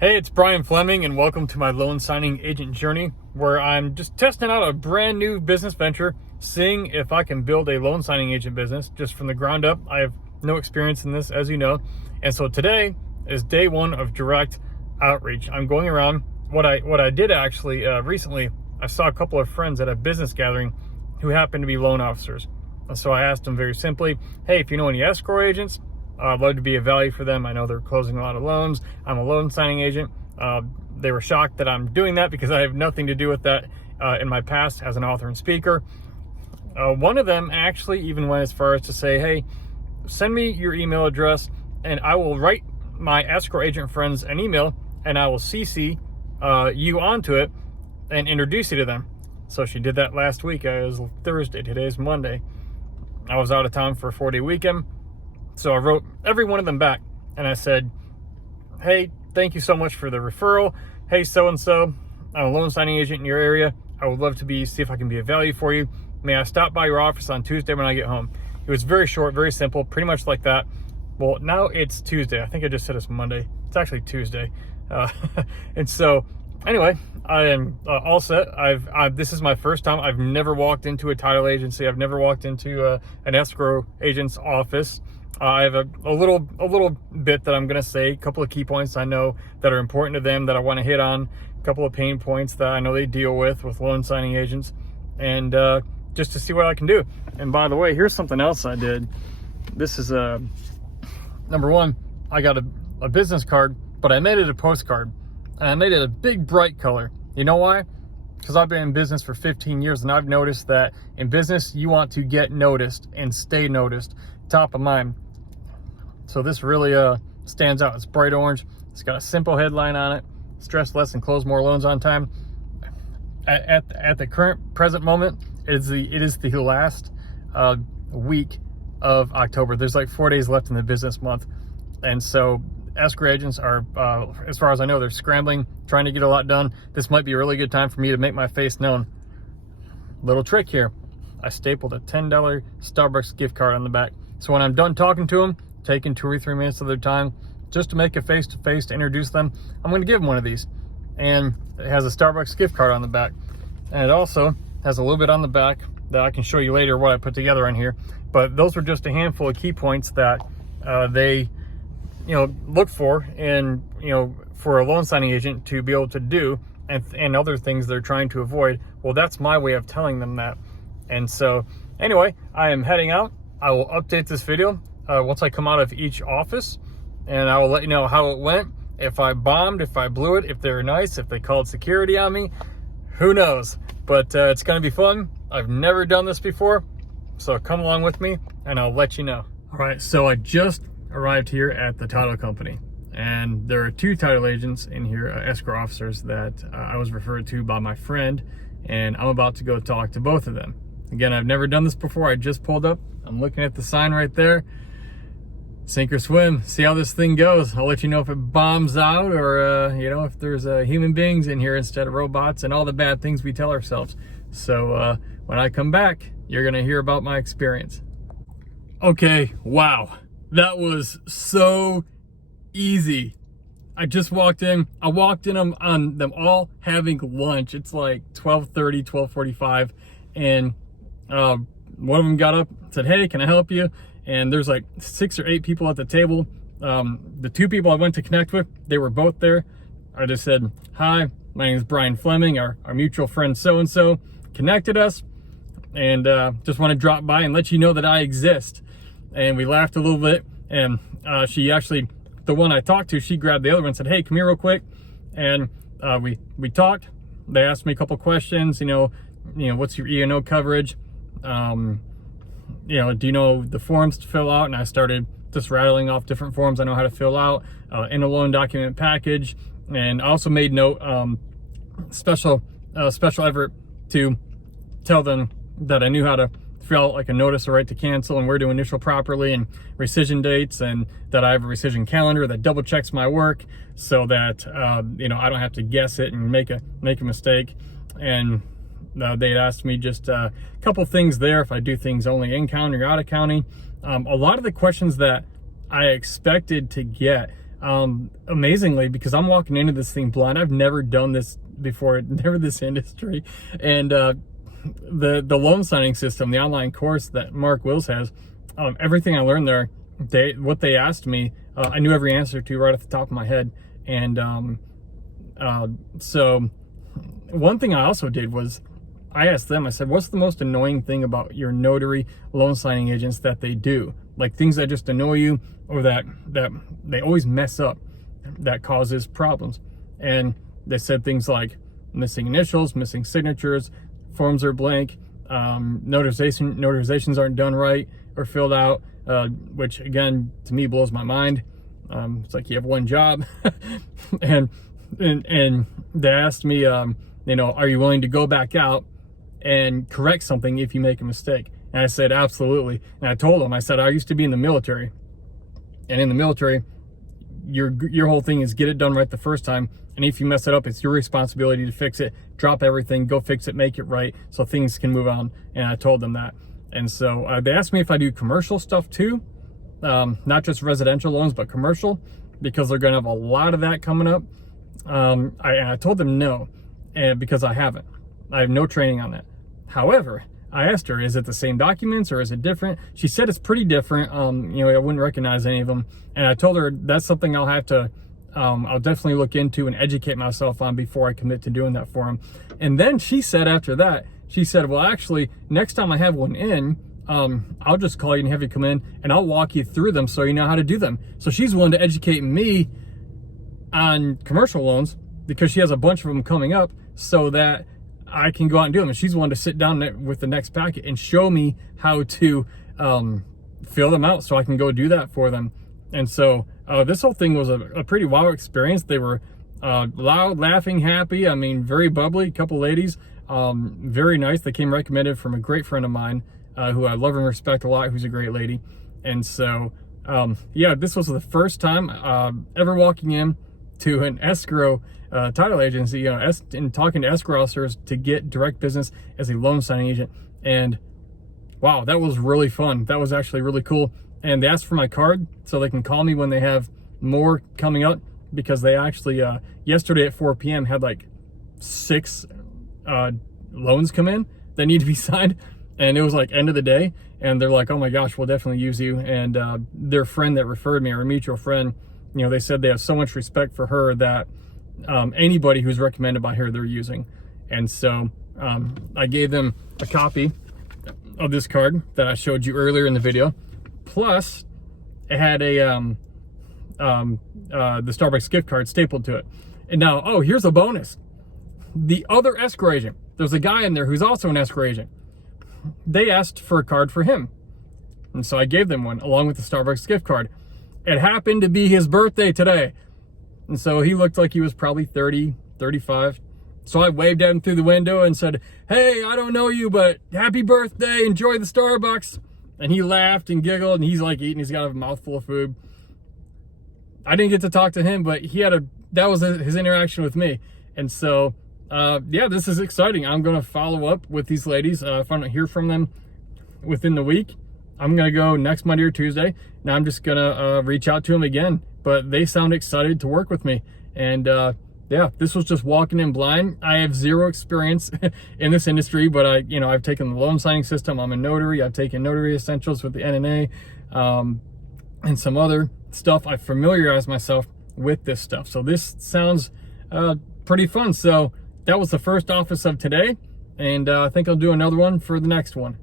Hey, it's Brian Fleming, and welcome to my loan signing agent journey, where I'm just testing out a brand new business venture, seeing if I can build a loan signing agent business just from the ground up. I have no experience in this, as you know, and so today is day one of direct outreach. I'm going around. What I did actually recently, I saw a couple of friends at a business gathering who happened to be loan officers, and so I asked them very simply, "Hey, if you know any escrow agents, I'd love to be a value for them. I know they're closing a lot of loans. I'm a loan signing agent." They were shocked that I'm doing that because I have nothing to do with that in my past as an author and speaker. One of them actually even went as far as to say, "Hey, send me your email address and I will write my escrow agent friends an email and I will CC you onto it and introduce you to them." So she did that last week. It was Thursday. Today's Monday. I was out of town for a 4-day weekend. So I wrote every one of them back and I said, "Hey, thank you so much for the referral. Hey, so-and-so, I'm a loan signing agent in your area. I would love to see if I can be of value for you. May I stop by your office on Tuesday when I get home?" It was very short, very simple, pretty much like that. Well, now it's Tuesday. I think I just said it's Monday. It's actually Tuesday. And so anyway, I am all set. This is my first time. I've never walked into a title agency. I've never walked into an escrow agent's office. I have a little bit that I'm going to say, a couple of key points I know that are important to them that I want to hit on, a couple of pain points that I know they deal with loan signing agents, and just to see what I can do. And by the way, here's something else I did. This is number one, I got a business card, but I made it a postcard, and I made it a big bright color. You know why? Because I've been in business for 15 years, and I've noticed that in business, you want to get noticed and stay noticed, top of mind. So this really stands out. It's bright orange. It's got a simple headline on it: stress less and close more loans on time. At the present moment, it is the last week of October. There's like 4 days left in the business month, and so escrow agents are, as far as I know, they're scrambling, trying to get a lot done. This might be a really good time for me to make my face known. Little trick here: I stapled a $10 Starbucks gift card on the back. So when I'm done talking to them, taking 2 or 3 minutes of their time just to make a face-to-face to introduce them, I'm going to give them one of these. And it has a Starbucks gift card on the back. And it also has a little bit on the back that I can show you later what I put together on here. But those are just a handful of key points that they look for, and for a loan signing agent to be able to do, and other things they're trying to avoid. Well, that's my way of telling them that. And so anyway, I am heading out. I will update this video once I come out of each office, and I will let you know how it went. If I bombed, if I blew it, if they were nice, if they called security on me, who knows? But it's going to be fun. I've never done this before, so come along with me and I'll let you know. All right, so I just arrived here at the title company, and there are 2 title agents in here, escrow officers, that I was referred to by my friend, and I'm about to go talk to both of them. Again, I've never done this before. I just pulled up. I'm looking at the sign right there. Sink or swim. See how this thing goes. I'll let you know if it bombs out, or if there's human beings in here instead of robots, and all the bad things we tell ourselves. So when I come back, you're gonna hear about my experience. Okay, wow, that was so easy. I just walked in. I walked in on them all having lunch. It's like 12:30, 12:45, and one of them got up and said, "Hey, can I help you?" And there's like 6 or 8 people at the table. The 2 people I went to connect with, they were both there. I just said, "Hi, my name is Brian Fleming. Our mutual friend so-and-so connected us, and just want to drop by and let you know that I exist." And we laughed a little bit, and she actually, the one I talked to, she grabbed the other one and said, "Hey, come here real quick." And we talked. They asked me a couple questions, what's your E&O coverage? Do you know the forms to fill out? And I started just rattling off different forms I know how to fill out in a loan document package. And I also made note, special effort to tell them that I knew how to fill out like a notice of right to cancel and where to initial properly, and rescission dates, and that I have a rescission calendar that double checks my work so that I don't have to guess it and make a mistake. And they'd asked me just a couple things there, if I do things only in county or out of county. A lot of the questions that I expected to get amazingly, because I'm walking into this thing blind. I've never done this before, never this industry. And the loan signing system, the online course that Mark Wills has, everything I learned there, what they asked me, I knew every answer to right off the top of my head. And so one thing I also did was I asked them, I said, what's the most annoying thing about your notary loan signing agents that they do? Like things that just annoy you, or that they always mess up, that causes problems. And they said things like missing initials, missing signatures, forms are blank, notarizations aren't done right or filled out, which again, to me blows my mind. It's like you have one job. and they asked me, you know, are you willing to go back out and correct something if you make a mistake? And I said, absolutely. And I told them, I said, I used to be in the military. And in the military, your whole thing is get it done right the first time. And if you mess it up, it's your responsibility to fix it, drop everything, go fix it, make it right, so things can move on. And I told them that. And so they asked me if I do commercial stuff too, not just residential loans, but commercial, because they're going to have a lot of that coming up. I told them no, because I haven't. I have no training on that. However, I asked her, is it the same documents or is it different? She said it's pretty different. You know, I wouldn't recognize any of them. And I told her that's something I'll have to, I'll definitely look into and educate myself on before I commit to doing that for them. And then she said after that, she said, well, actually, next time I have one in, I'll just call you and have you come in and I'll walk you through them so you know how to do them. So she's willing to educate me on commercial loans because she has a bunch of them coming up so that I can go out and do them. And she's willing to sit down with the next packet and show me how to fill them out so I can go do that for them. And so this whole thing was a pretty wow experience. They were loud, laughing, happy. I mean, very bubbly. A couple ladies, very nice. They came recommended from a great friend of mine who I love and respect a lot, who's a great lady. And so, yeah, this was the first time ever walking in to an escrow title agency, you know, and talking to escrow officers to get direct business as a loan signing agent. And wow, that was really fun. That was actually really cool. And they asked for my card so they can call me when they have more coming up, because they actually yesterday at 4 p.m. had like 6 loans come in that need to be signed, and it was like end of the day, and they're like, oh my gosh, we'll definitely use you. And their friend that referred me, or a mutual friend, you know, they said they have so much respect for her that anybody who's recommended by her they're using. And so I gave them a copy of this card that I showed you earlier in the video, plus it had a the Starbucks gift card stapled to it. And now, oh, here's a bonus. The other escrow agent, there's a guy in there who's also an escrow agent. They asked for a card for him, and so I gave them one along with the Starbucks gift card. It happened to be his birthday today, and so he looked like he was probably 30, 35. So I waved at him through the window and said, hey, I don't know you, but happy birthday, enjoy the Starbucks. And he laughed and giggled, and he's like eating, he's got a mouthful of food. I didn't get to talk to him, but that was his interaction with me. And so, yeah, this is exciting. I'm going to follow up with these ladies. If I don't hear from them within the week, I'm going to go next Monday or Tuesday. Now I'm just going to reach out to them again. But they sound excited to work with me. And yeah, this was just walking in blind. I have zero experience in this industry, but I've taken the loan signing system. I'm a notary. I've taken notary essentials with the NNA and some other stuff. I familiarized myself with this stuff. So this sounds pretty fun. So that was the first office of today, and I think I'll do another one for the next one.